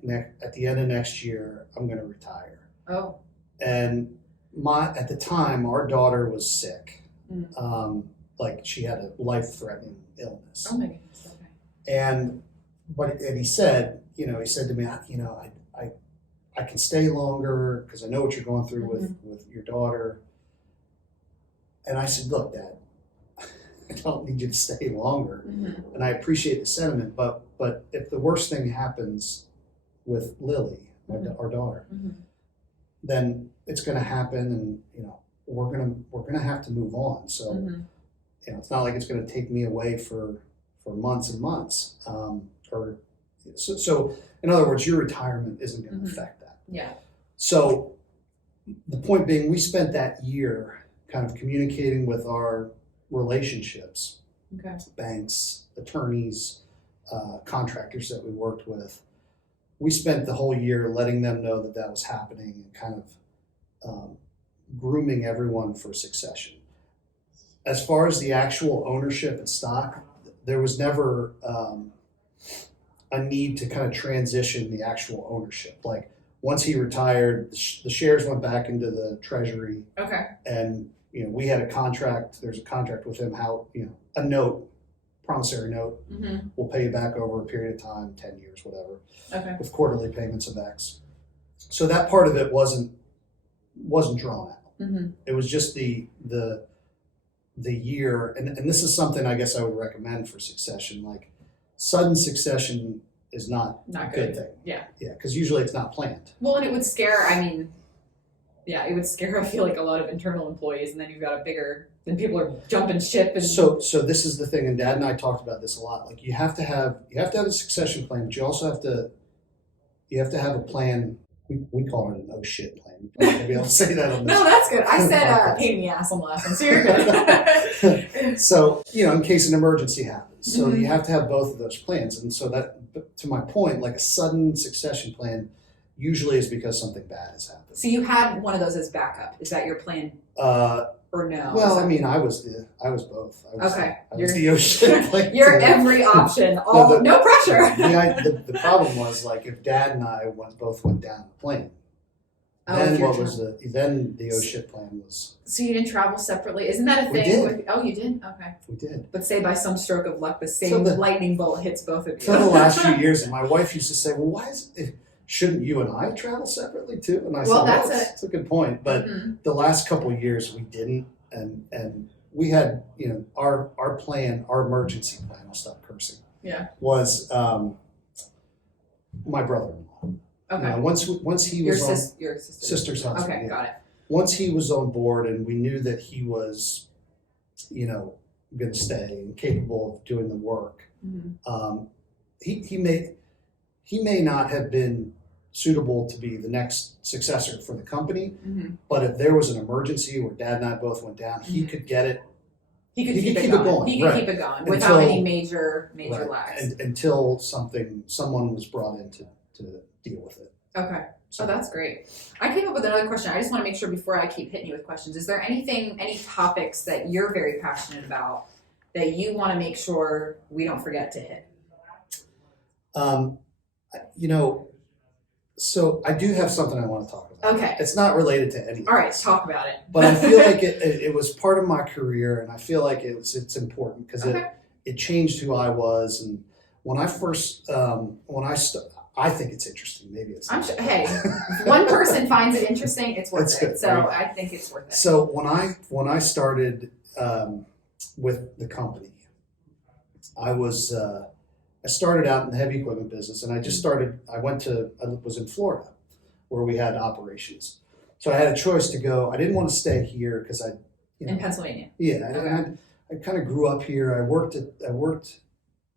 the end of next year I'm going to retire." Oh. And at the time, our daughter was sick, Mm. like she had a life-threatening illness. Oh my goodness. Okay. And he said, he said to me, I can stay longer because I know what you're going through with your daughter. And I said, look, Dad, I don't need you to stay longer. Mm-hmm. And I appreciate the sentiment, but if the worst thing happens with Lily, our daughter, Mm-hmm. then it's going to happen, and we're going to have to move on. So Mm-hmm. it's not like it's going to take me away for months and months. So in other words, your retirement isn't going to Mhm. affect that. Yeah. So the point being, we spent that year kind of communicating with our relationships, Okay. banks, attorneys, contractors that we worked with. We spent the whole year letting them know that was happening, and kind of grooming everyone for succession. As far as the actual ownership and stock, there was never a need to kind of transition the actual ownership. Like, once he retired, the shares went back into the treasury, Okay. and we had a contract. There's a contract with him, how a note, promissory note, Mm-hmm. we'll pay you back over a period of time, 10 years, whatever, Okay. with quarterly payments of X. So that part of it wasn't drawn out. Mm-hmm. It was just the year, and this is something I guess I would recommend for succession. Like, sudden succession is not Not a good good. thing. Yeah. Yeah, because usually it's not planned. Well, and it would scare, it would scare, I feel like, a lot of internal employees, and then you've got then people are jumping ship. And So this is the thing, and Dad and I talked about this a lot. Like, you have to have a succession plan, but you also have to have a plan, we call it an oh shit plan. Maybe I'll say that on this. No, that's good. I said pain in the ass on the last one, so you're good. So, in case an emergency happens. So Mhm. you have to have both of those plans. And so but to my point, like a sudden succession plan usually is because something bad has happened. So you had one of those as backup. Is that your plan or no? Well, I mean, I was both. Okay. I was the oh shit plan. You're too. every option. No pressure. The problem was like if Dad and I both went down the plane, Oh, then if you're then the oh shit plan was So you didn't travel separately? Isn't that a We thing? did. Oh, you did? Okay. we did. But say by some stroke of luck, the same the- lightning bolt hits both of you. For the last few years, and my wife used to say, "Well, why shouldn't you and I travel separately too?" And I Well, said, that's a good point." But Mhm. the last couple of years, we didn't, and we had our plan, our emergency plan. I'll stop cursing. Yeah. Was my brother-in-law. Okay. Once he Your was on your sister. sister's husband. Okay, yeah. got it. Once he was on board, and we knew that he was, going to stay and capable of doing the work. Mhm. He may not have been suitable to be the next successor for the company, Mhm. but if there was an emergency where Dad and I both went down, he Mhm. could get it He could He keep could it keep it going. going, He could right. keep it going without Until- any major right, lags. until someone was brought in to deal with it. Okay. So Oh, that's great. I came up with another question. I just want to make sure before I keep hitting you with questions, is there any topics that you're very passionate about that you want to make sure we don't forget to hit? you know, so I do have something I want to talk about. Okay. It's not related to anything. All right, talk about it. But I feel like it was part of my career, and I feel like it's important because Okay. it changed who I was. And when I first I think it's interesting. Maybe it's I'm not. sure, hey, if one person finds it interesting, it's worth That's it. good, So right. I think it's worth it. So when I started with the company, I started out in the heavy equipment business, and I was in Florida, where we had operations. So I had a choice to go. I didn't want to stay here because In Pennsylvania. yeah, Okay. I kind of grew up here. I worked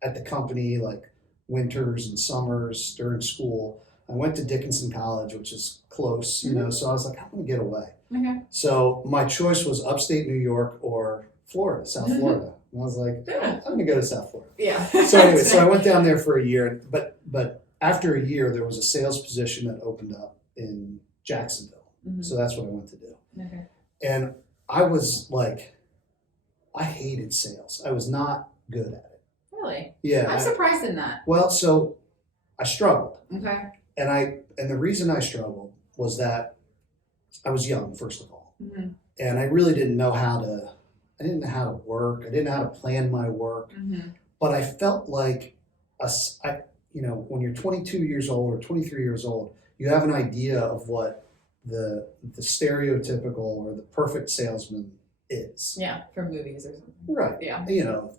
at the company like winters and summers during school. I went to Dickinson College, which is close, so I was like, I want to get away. Okay. So my choice was upstate New York or Florida, South Florida. And I was like, Yeah. I'm going to go to South Florida. Yeah. So anyway, so I went down there for a year, but after a year, there was a sales position that opened up in Jacksonville. Mhm. So that's what I went to do. Okay. And I was like, I hated sales. I was not good at it. Really? Yeah. I'm surprised in that. Well, so I struggled. Okay. And the reason I struggled was that I was young, first of all. Mm-hmm. And I really didn't know how to work. I didn't know how to plan my work. Mm-hmm. But I felt like when you're 22 years old or 23 years old, you have an idea of what the stereotypical or the perfect salesman is. Yeah, from movies or something. Right. Yeah.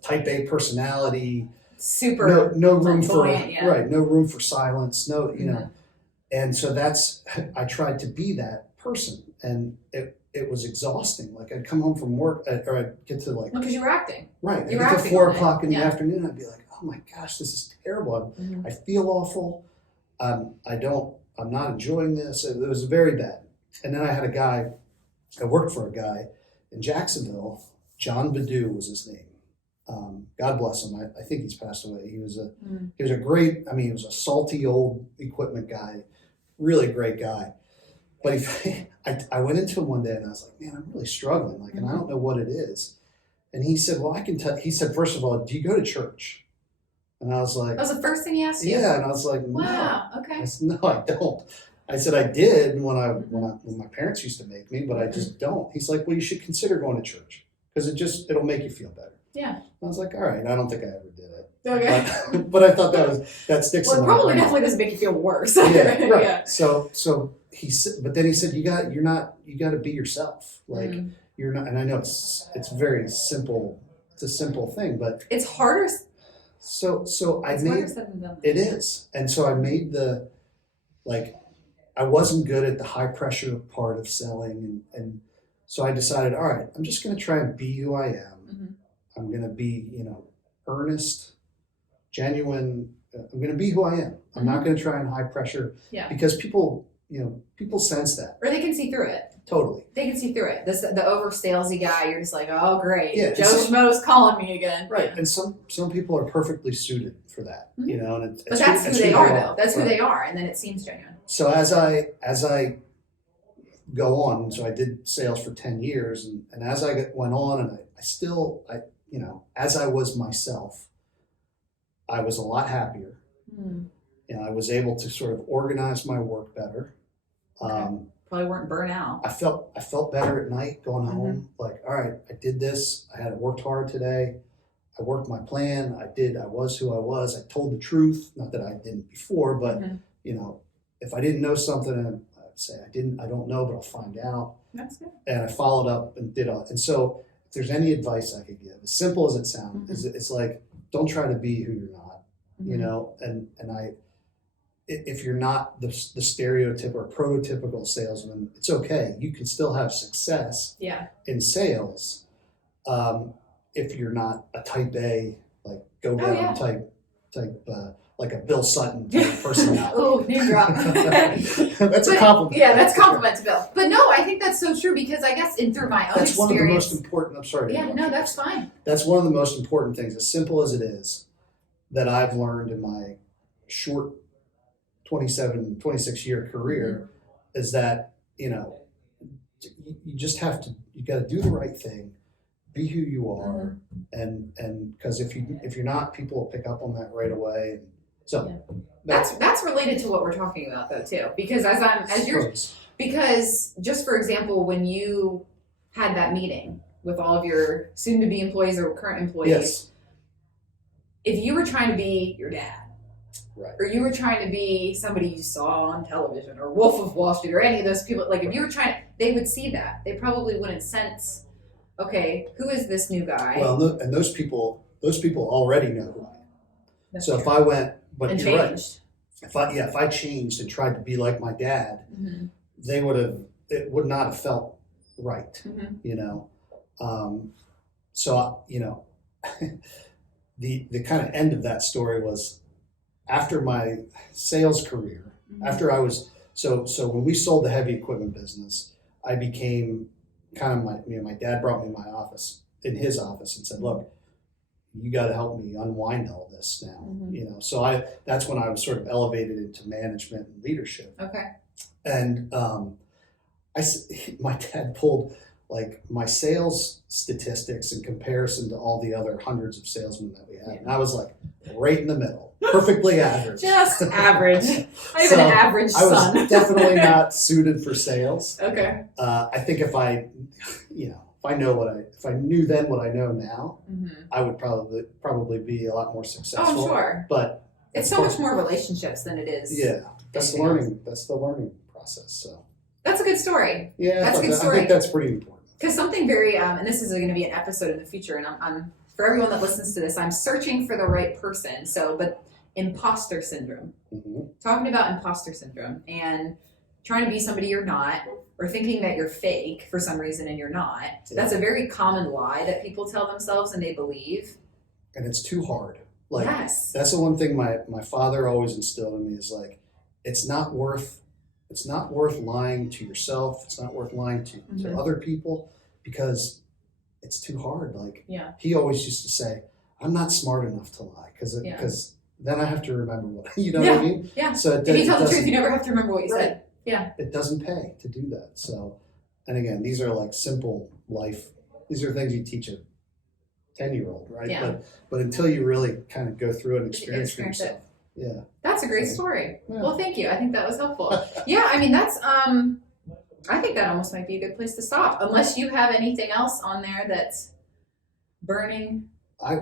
Type A personality, Super. no room for flamboyant, yeah. right, no room for silence, Mhm. and so I tried to be that person, and it was exhausting. Like I'd come home from work, or I'd get to like Because you were acting. right, You were I'd get to acting 4 all day. o'clock in the Yeah. afternoon, I'd be like, oh my gosh, this is terrible. Mhm. I feel awful. I'm not enjoying this. It was very bad. And then I worked for a guy in Jacksonville. John Badu was his name. God bless him. I think he's passed away. He was a great, he was a salty old equipment guy, really great guy. But I went into him one day and I was like, man, I'm really struggling. Like, and I don't know what it is. And he said, well, I can tell. He said, first of all, do you go to church? And I was like, That was the first thing he asked you? yeah. And I was like, no. Wow. Okay. I said, no, I don't. I said, I did when my parents used to make me, but I just don't. He's like, well, you should consider going to church because it'll make you feel better. Yeah. I was like, all right. I don't think I ever did it. Okay. But I thought that sticks Well, in it my probably brain. definitely doesn't make you feel worse. Yeah, right. Yeah. So he said, but then he said, you got to be yourself. Like Mhm. you're not, and I know it's very simple. It's a simple thing, but It's harder. so I It's made harder said than done. it is, and so I made I wasn't good at the high pressure part of selling, and so I decided, all right, I'm just going to try and be who I am. Mhm. I'm going to be, earnest, genuine. I'm going to be who I am. I'm not going to try and high pressure Yeah. because people people sense that Or they can see through it. totally. They can see through it. The over salesy guy, you're just like, oh great, Yeah, Joe Schmo's calling me again. Right, Yeah. and some people are perfectly suited for that, Mhm. and But that's who they are, though. That's who Right. they are, and then it seems genuine. So as I go on, so I did sales for 10 years, and as went on, and I still, as I was myself, I was a lot happier. Hmm. I was able to sort of organize my work better. Probably weren't burnt out. I felt better at night going Mm-hmm. home. Like, all right, I did this. I worked hard today. I worked my plan. I was who I was. I told the truth. Not that I didn't before, but Mhm. if I didn't know something, I'd say I don't know, but I'll find out. That's good. And I followed up and did all. And so, if there's any advice I could give, as simple as it sounds, Mm-hmm. is it's like, don't try to be who you're not. Mhm. If you're not the stereotype or prototypical salesman, it's okay. You can still have success Yeah. in sales if you're not a type A, like go get 'em yeah. type like a Bill Sutton type personality. Oh, name drop. That's a But- compliment. Yeah, that's compliment to Bill. But no, I think that's so true because I guess through my own That's one of the experience. most important. I'm sorry. to Yeah, interrupt no, you. that's fine. That's one of the most important things, as simple as it is, that I've learned in my short 26 year career, is that, you just have to, you got to do the right thing, be who you are. And because if you're not, people will pick up on that right away. So That's related to what we're talking about though too, because because just for example, when you had that meeting with all of your soon-to-be employees or current employees, yes, if you were trying to be your dad, right, or you were trying to be somebody you saw on television, or Wolf of Wall Street, or any of those people, like if you were trying, they would see that. They probably wouldn't sense, okay, who is this new guy? well, and those people already know who I am. That's So true. if I went, but and you're right. changed. If I changed and tried to be like my dad, Mhm. it would not have felt right, Mhm. So the kind of end of that story was after my sales career, Mhm. after I was so when we sold the heavy equipment business, I became kind of my dad brought me in his office and said, look, you got to help me unwind all this now. Mhm. So that's when I was sort of elevated into management and leadership. Okay. And my dad pulled like my sales statistics in comparison to all the other hundreds of salesmen that we had. And I was like right in the middle, perfectly average. Just average. I have So, an average I was son. definitely not suited for sales. Okay. I think if I knew then what I know now, Mhm. I would probably be a lot more Oh, successful. I'm sure. But It's so much more relationships than it is. yeah, that's the anything learning process. So That's a good story. yeah, That's a good I story. think that's pretty important. Because something very, and this is going to be an episode in the future, and I'm for everyone that listens to this, I'm searching for the right person. but imposter syndrome. Mhm. Talking about imposter syndrome and trying to be somebody you're not, or thinking that you're fake for some reason and you're not. That's a very common lie that people tell themselves and they believe. And it's too hard. Like Yes. that's the one thing my father always instilled in me is like, it's not worth lying to yourself. It's not worth lying to Mhm. other people because it's too hard. Like Yeah. he always used to say, I'm not smart enough to lie because Yeah. then I have to remember what, you know what I mean? Yeah. So If you tell the truth, you never have to remember what you Right. said. Yeah. It doesn't pay to do that. So, and again, these are like simple life. These are things you teach a 10-year-old, right? Yeah. But until you really kind of go through it and experience for Experience it. yourself. Yeah. That's a great So, story. yeah. Well, thank you. I think that was helpful. Yeah, I mean, that's, I think that almost might be a good place to stop, unless you have anything else on there that's burning. I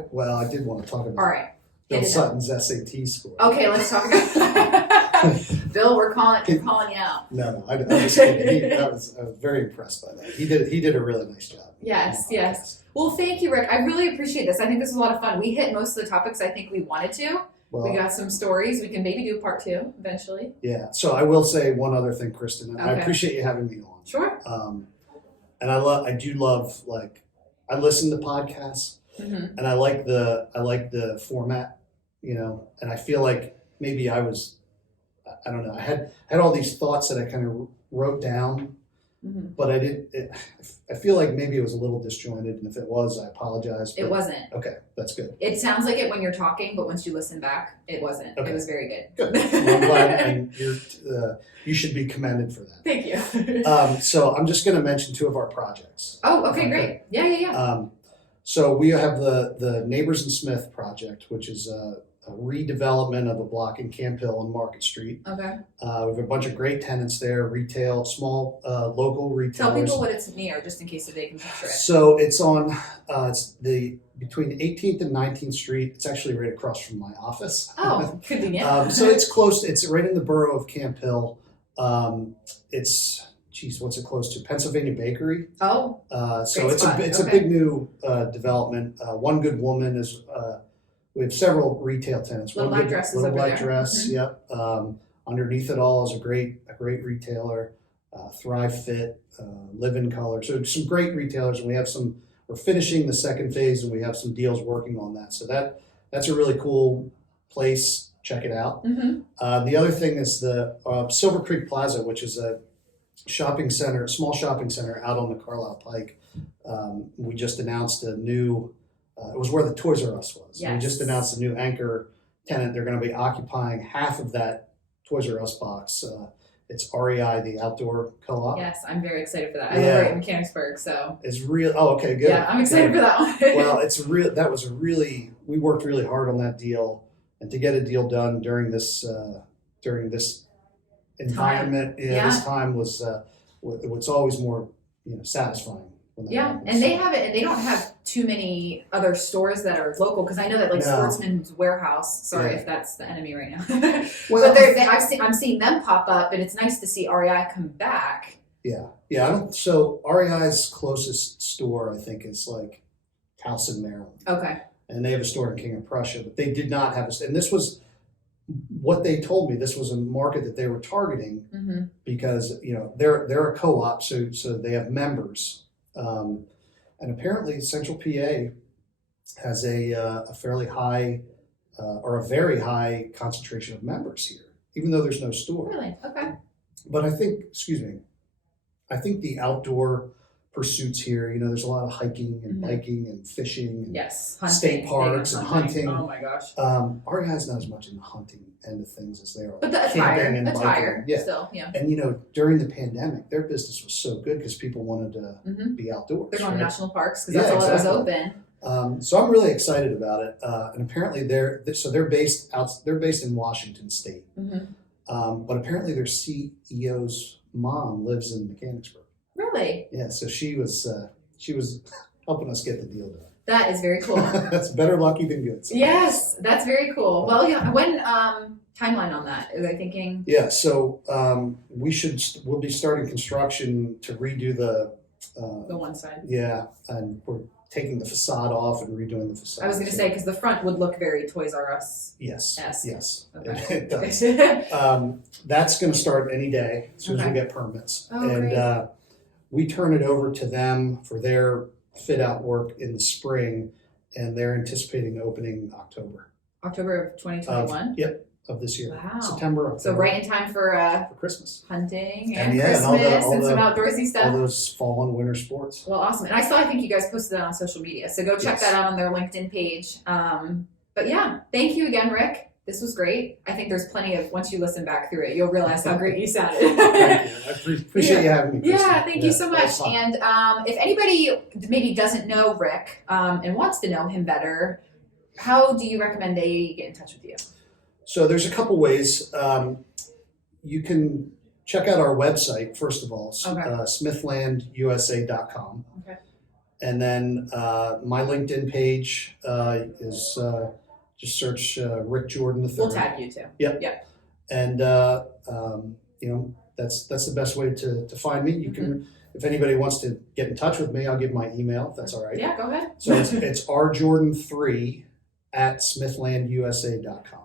did want to talk about All right. Bill Hit it Sutton's SAT score. Okay, let's talk about Bill, we're calling you out. No, I was kidding. I was very impressed by that. He did a really nice job. Yes. Well, thank you, Rick. I really appreciate this. I think this was a lot of fun. We hit most of the topics I think we wanted to. Well, We got some stories. We can maybe do part 2 eventually. yeah. So I will say one other thing, Kristen. And I Okay. appreciate you having me on. Sure. And I do love like I listen to podcasts. Mm-hmm. And I like the format, and I feel like maybe I I don't know. I had all these thoughts that I kind of wrote down, Mhm. but I didn't. I feel like maybe it was a little disjointed, and if it was, I apologize. It but- wasn't. Okay, that's good. It sounds like it when you're talking, but once you listen back, it wasn't. Okay. It was very good. Good. Well, I'm glad, and you should be commended for that. Thank you. So I'm just going to mention two of our projects. Oh, okay, great. Yeah. So we have the Neighbors and Smith project, which is a redevelopment of a block in Camp Hill on Market Street. Okay. We have a bunch of great tenants there, retail, small local retailers. Tell people what it's near, just in case they can picture it. So it's on between 18th and 19th Street. It's actually right across from my office. Oh, convenient. So it's close. It's right in the borough of Camp Hill. What's it close to? Pennsylvania Bakery. Oh, So great it's spot. a Okay. big new development. One Good Woman is. We have several retail tenants. Little One Black Good- Dress is Little over Black there. Dress. Mhm. Yep. Underneath it all is a great retailer. Thrive Fit, Live in Color. So some great retailers, and we have some. We're finishing the second phase, and we have some deals working on that. So that's a really cool place. Check it out. Mm-hmm. The other thing is the Silver Creek Plaza, which is a shopping center, a small shopping center out on the Carlisle Pike. We just announced a new. It was where the Toys R Us was. Yes. We just announced a new anchor tenant. They're going to be occupying half of that Toys R Us box. It's REI, the outdoor co-op. Yes, I'm very excited for that. I Yeah. live right in Mechanicsburg, so It's real. Oh, okay, good. yeah, I'm excited for that one. Well, we worked really hard on that deal, and to get a deal done during this environment, this time was it's always more satisfying when that Yeah, happens. and they don't have too many other stores that are local because I know that like No. Sportsman's Warehouse. Sorry Yeah. if that's the enemy right now. Well, But I'm seeing them pop up, and it's nice to see REI come back. yeah. So REI's closest store I think is like Towson, Maryland, Okay. and they have a store in King of Prussia, but they did not have and this was what they told me. This was a market that they were targeting Mm-hmm. because they're a co-op, so they have members, and apparently Central PA has a fairly high or a very high concentration of members here, even though there's no store. Really? Okay. But I think the outdoor pursuits here, there's a lot of hiking and Mhm. biking and fishing. And, Yes. Hunting, State parks big on and hunting. Oh my gosh. REI's not as much in the hunting end of things as they are. But the camping and attire, biking. Yeah. still, yeah. And during the pandemic, their business was so good because people wanted to Mm-hmm. be outdoors. They're going to right? national parks because Yeah, that's all exactly. that was open. So I'm really excited about it. And apparently they're based in Washington State. Mm-hmm. But apparently their CEO's mom lives in Mechanicsburg. Really? Yeah, so she was helping us get the deal done. That is very cool. That's better lucky than good. sometimes. Yes, that's very cool. Well, yeah. When timeline on that? Are they thinking? Yeah, so we'll be starting construction to redo the one side. yeah, and we're taking the facade off and redoing the facade. I was going to So- say because the front would look very Toys R Us. yes, Esque. yes, Okay. it does. Okay. That's going to start any day as soon as we Okay. get permits, Oh, and great. we turn it over to them for their fit out work in the spring, and they're anticipating opening October October of 2021. of this year. Wow. September, October, So right in time for for Christmas. hunting And and yeah, and Christmas all and some the- outdoorsy All stuff. those fall and winter sports. Well, awesome. And I think you guys posted that on social media. So go check Yes. that out on their LinkedIn page. But yeah, thank you again, Rick. This was great. I think there's plenty of, once you listen back through it, you'll realize how great you sounded. Thank you. I appreciate you having me. Kristen. Yeah, thank you so that much. was fun. And if anybody maybe doesn't know Rick and wants to know him better, how do you recommend they get in touch with you? So there's a couple ways. You can check out our website, first of all, Okay. smithlandusa.com. Okay. And then my LinkedIn page is just search Rick Jordan III. We'll tag you too. And that's the best way to find me. You can, if anybody wants to get in touch with me, I'll give my email. If that's all right. Yeah, go ahead. So it's rjordan3@smithlandusa.com.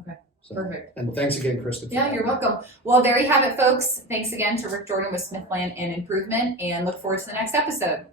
Okay. So, Perfect. And thanks again, Kristen. for Yeah, having you're me. welcome. Well, there you have it, folks. Thanks again to Rick Jordan with Smithland and Improvement, and look forward to the next episode.